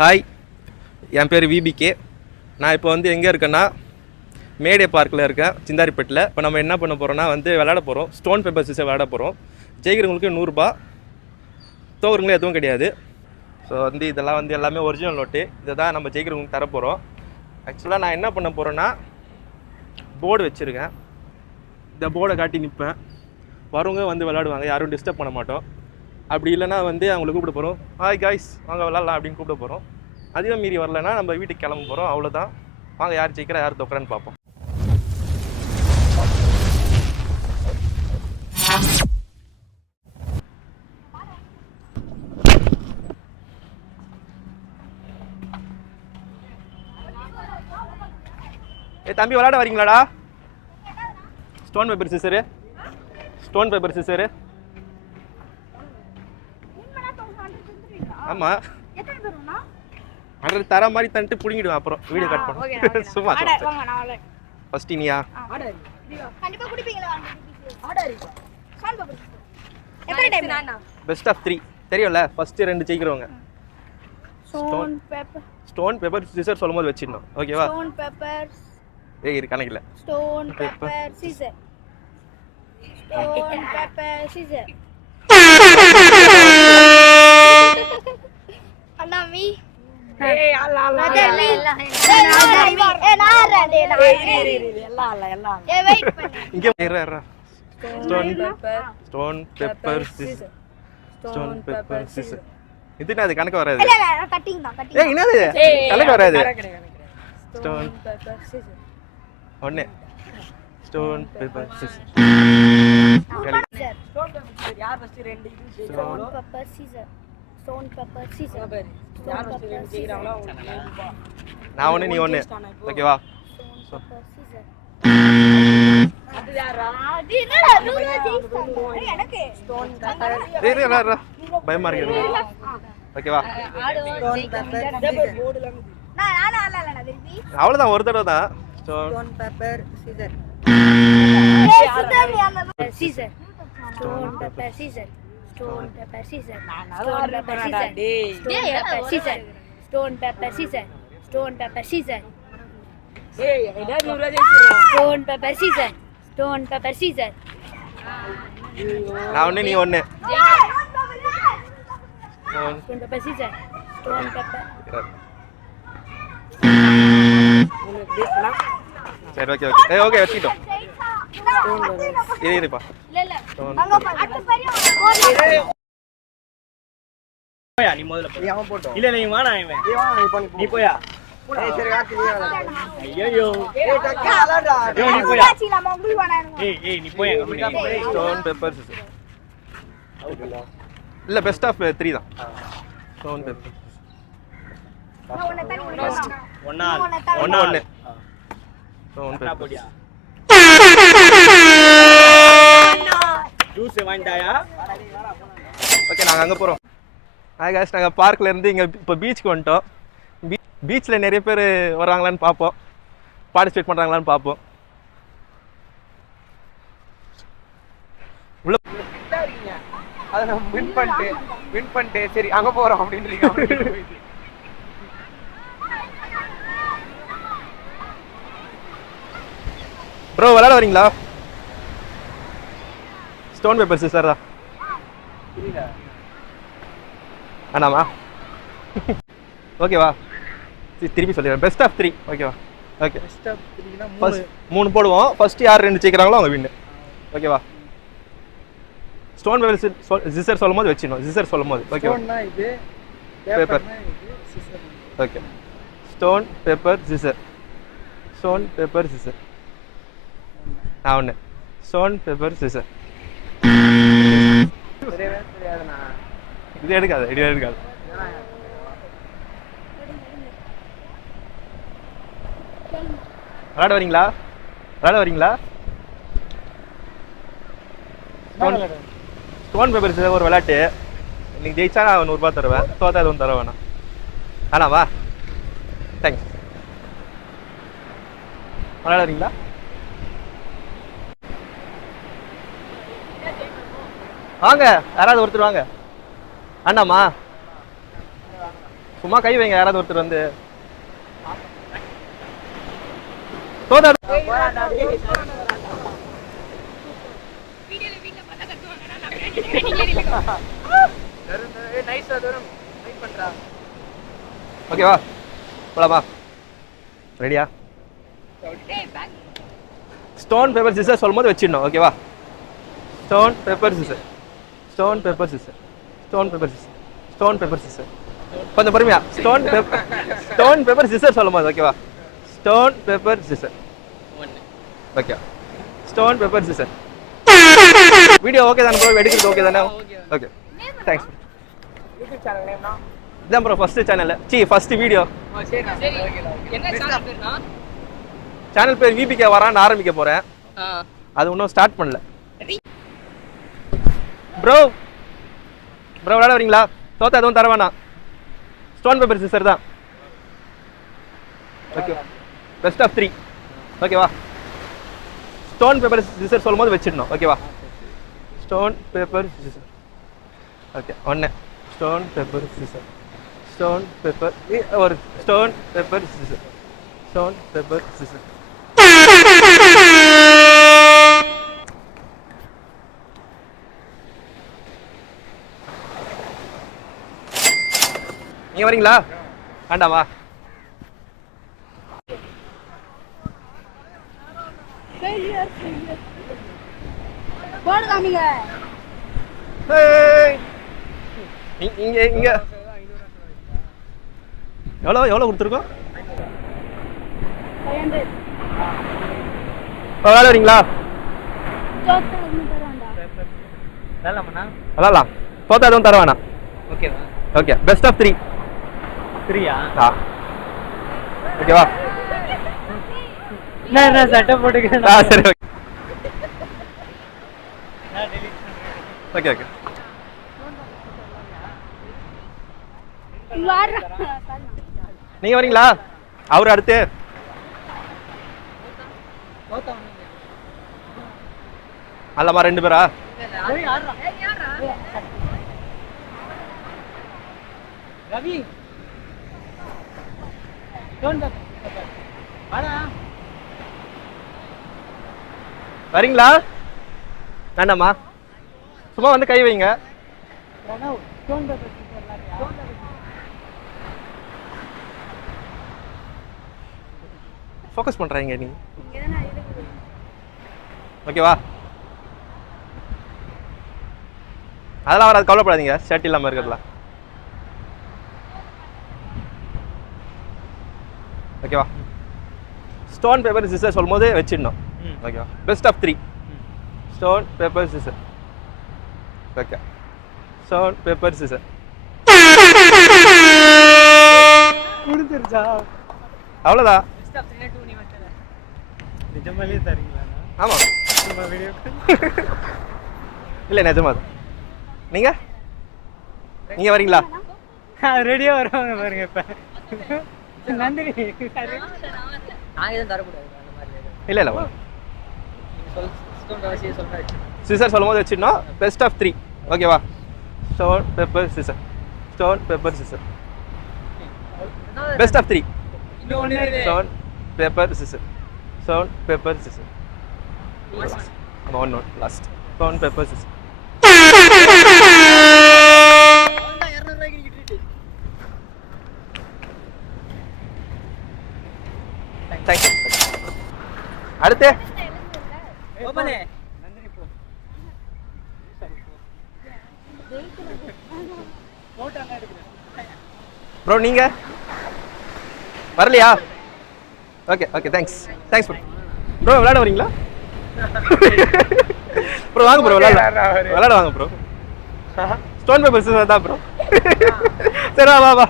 Hi, என் பேர் VPK. நான் இப்போ வந்து எங்கே இருக்கேன்னா மேடே பார்க்கில் இருக்கேன், சிந்தாரிப்பேட்டில். இப்போ நம்ம என்ன பண்ண போகிறோம்னா விளையாட போகிறோம். ஸ்டோன் பேப்பர் சீசர் விளையாட போகிறோம். ஜெயிக்கிறவங்களுக்கு 100 ரூபா, தோக்குறவங்களும் எதுவும் கிடையாது. ஸோ இதெல்லாம் எல்லாமே ஒரிஜினல் நோட்டு. இதை தான் நம்ம ஜெயிக்கிறவங்களுக்கு தர போகிறோம். ஆக்சுவலாக நான் என்ன பண்ண போகிறேன்னா போர்டு வச்சுருக்கேன். இந்த போர்டை காட்டி நிற்பேன். வரவங்க விளையாடுவாங்க, யாரும் டிஸ்டர்ப் பண்ண மாட்டோம். அப்படி இல்லைனா அவங்களை கூப்பிட போகிறோம். ஹாய் காய்ஸ், வாங்க விளாட்லாம் அப்படின்னு கூப்பிட போகிறோம். அதையும் மீறி வரலைன்னா நம்ம வீட்டுக்கு கிளம்ப போகிறோம். அவ்வளோதான். வாங்க, யார் ஜெயிக்கிறா யார் தோக்குறான்னு பார்ப்போம். தம்பி விளையாட வரீங்களாடா? Stone paper scissor, stone paper scissor. ஆமா, அங்க தர மாதிரி தந்துட்டு புடிங்கிடுவேன். அப்புறம் வீடியோ கட் பண்ணுவோம். சும்மா ஃபர்ஸ்ட் நீயா கண்டிப்பா குடிப்பீங்களா? பெஸ்ட் ஆஃப் 3 தெரியும்ல. ஃபர்ஸ்ட் 2 ஜெயிக்கிறவங்க ஸ்டோன் பேப்பர் சிசர் சொல்லும்போது வச்சிடணும். ஓகேவா? ஸ்டோன் பேப்பர் இரு கணக்கில்ல. Stone paper scissor, stone paper scissor. அண்ணாமி ஏய் அல்லா அல்லா ஏய் வெயிட் பண்ணு. இங்க ஏறா. Stone paper scissor, stone paper scissor. இதுனா அது கணக்கு வராது. இல்ல இல்ல கட்டிங் தான், கட்டிங். ஏய் என்னது கணக்கு வராது. ஸ்டோன் பேப்பர் சிசர் ஒண்ணே. Stone paper scissor. Stone paper scissor யார் ஃபர்ஸ்ட் 2 இது? Stone paper scissor, stone paper scissor. யார் ஃபர்ஸ்ட் 2 ஜெயிக்கறாங்களோ அவங்க. நான் ஒண்ணே நீ ஒண்ணே. ஓகேவா? Stone paper scissor. அது யாரா? அது என்னடா நூறு ஜெயிச்சாங்க எனக்கு. ஸ்டோன் பேப்பர் ஏய் யாரா பயமா இருக்கு. ஓகேவா? ஸ்டோன் பேப்பர் போர்டுல நான் விரும்பி அவ்வளவுதான். ஒரு தடவை தான். Stone paper scissor. Scissor, stone paper scissor, stone paper scissor, stone paper scissor, stone paper scissor, stone paper scissor. ஏய் எடா நூறு ஜெயிச்சா. Stone paper scissor, stone paper scissor. நான் ஒண்ணே நீ ஒண்ணே. Stone paper scissor, stone paper. சரி ஓகே ஓகே. ஏய் okay வச்சிட்டோம். இருப்பா. இல்ல இல்ல அங்க அடுத்து பெரிய போயா நீ முதல்ல போய் அவன் போடணும். இல்ல நீ வாடா இவன். நீ வா நீ போயா. ஏய் சரி காத்து நீ வா. ஐயோ ஏய் டக்கா அலடா. ஏய் நீ போயா. காச்சிலாமா உங்களுக்கு வாடா. ஏய் நீ போயா. Stone paper scissor. இல்ல பெஸ்ட் ஆஃப் 3 தான். Stone paper. ஒண்ணு ஸ்டோன் பேப்பர். ஜூஸ் வாங்கிட்டாயா? ஓகே நாங்க அங்க போறோம். ஹாய் गाइस, நாங்க பார்க்ல இருந்து இங்க இப்ப பீச்சுக்கு வந்துட்டோம். பீச்ல நிறைய பேர் வராங்களான்னு பாப்போம், பார்ட்டிசிபேட் பண்றாங்களான்னு பாப்போம். உள்ள இருக்கீங்க. அத நான் வின் பண்ணிட்டு சரி அங்க போறோம் அப்படின்றீங்க. ப்ரோ விளையாட வரீங்களா? ஸ்டோன் பேப்பர் சிசர் தான். ஆனாமா? ஓகேவா? திருப்பி சொல்லிடுறேன். Best of 3. ஓகேவா? ஓகே. பெஸ்ட் ஆஃப் 3னா 3 போடுவோம். ஃபர்ஸ்ட் யார் 2 ஜெயிக்கறாங்களோ அவங்க வின். ஓகேவா? ஸ்டோன் பேப்பர் சிசர் சொல்லும்போது வச்சிடணும். சிசர் சொல்லும்போது. ஓகேவா? ஸ்டோன்னா இது, பேப்பர்னா இது, scissor. Okay. Stone paper scissor, stone paper scissor. நான் ஒண்ணு. Stone paper scissor. தெரியாதுண்ணா. இது எடுக்காது, இது எடுக்காது. விளையாட வரீங்களா? விளையாட வரீங்களா? ஸ்டோன் பேப்பர் சிசர் ஒரு விளையாட்டு. இன்னைக்கு ஜெயிச்சா நான் 100 ரூபாய் தருவேன், தோத்தா எதுவும் தர வேணாம். ஆனாவா? தேங்க்ஸ். விளையாட வரீங்களா? வாங்க, யாராவது ஒருத்தர் வாங்க. அண்ணாமா சும்மா கை வைங்க யாராவது ஒருத்தர் வந்து. தோதா ஓகேவா போலாமா? ரெடியா? ஸ்டோன் பேப்பர் சிசர் சொல்லும்போது வச்சிடணும். ஓகேவா? Stone paper scissor, stone paper scissor, stone paper scissor, stone paper scissor. கொஞ்சம் பொறுமையா. ஸ்டோன் பேப்பர் சிசர் சொல்லும்போது. ஓகேவா? Stone paper scissor. Okay. Stone paper scissor. Video okay தானே ப்ரோ? எடுக்கிறது ஓகே தானே? Okay thanks. யூடியூப் சேனல் நேம்னா இதான் bro first channel. First video. சரி என்ன சேனல் பேர்னா? சேனல் பேர் விபிகே வரான்னு ஆரம்பிக்க போறேன். அது இன்னும் ஸ்டார்ட் பண்ணல. ப்ரோ விளையாட வரீங்களா? தோத்தா எதுவும் தர வேணாம். ஸ்டோன் பேப்பர் சிசர் தான். Okay best of 3. ஓகேவா? ஸ்டோன் பேப்பர் சிசர் சொல்லும்போது வச்சிடணும். ஓகேவா? Stone paper scissor. Okay 1 stone paper scissor, stone paper ஒரு stone paper scissor, stone paper scissor. நீங்க வரீங்களா? வேண்டாமா? போடு காமிங்க. இங்க இங்க எவ்வளவு கொடுத்துருக்கோம்? 500. விளையாட வரீங்களா? தோத்து ஒண்ணு தரேன்டா. விளையாடலாம். தோத்தா எதுவும் தர வேணாம். ஓகேவா? Okay best of 3. 3யா? ஓகேவா? நான் சட்டை போட்டுக்கிறேன். சரி ஓகே ஓகே ஓகே. வாடா. நீங்க வரீங்களா? அவரு அடுத்து அல்லமா 2 பேரா? ரவி வரீங்களா? வேண்டாமா? சும்மா வந்து கை வைங்க. ஃபோக்கஸ் பண்றாங்க நீ. ஓகேவா? அதெல்லாம் வராது, கவலைப்படாதீங்க. ஷர்ட் இல்லாம இருக்கிறதுலாம். ஓகேவா? ஸ்டோன் பேப்பர் சிசர் சொல்லும்போது வச்சிடணும். ஓகேவா? Best of 3. Stone paper scissor. Okay stone paper scissor. முடிஞ்சிருச்சா? அவ்வளோதான். நிஜமாலே தரீங்களா? ஆமா வீடியோ இல்லை நிஜமா தான். நீங்க நீங்க வரீங்களா? ரெடியா வருவாங்க பாருங்க. இப்ப நந்தினி நான் எதுவும் தரக்கூடாது. இல்லை இல்லை சொல்றேன். சிசர் சொல்லும் போது வச்சிடணும். Best of 3. ஓகேவா? Stone paper scissor, stone paper scissor. Best of 3. Stone paper scissor, stone paper scissor. One last. Stone paper scissor. Thanks. அடுத்து ப்ரோ நீங்க வரலையா? Okay okay thanks thanks bro. Bro விளையாட வரீங்களா? ப்ரோ வாங்க ப்ரோ விளையாட வாங்க bro. Stone paper scissor தான் bro. சரி வா வா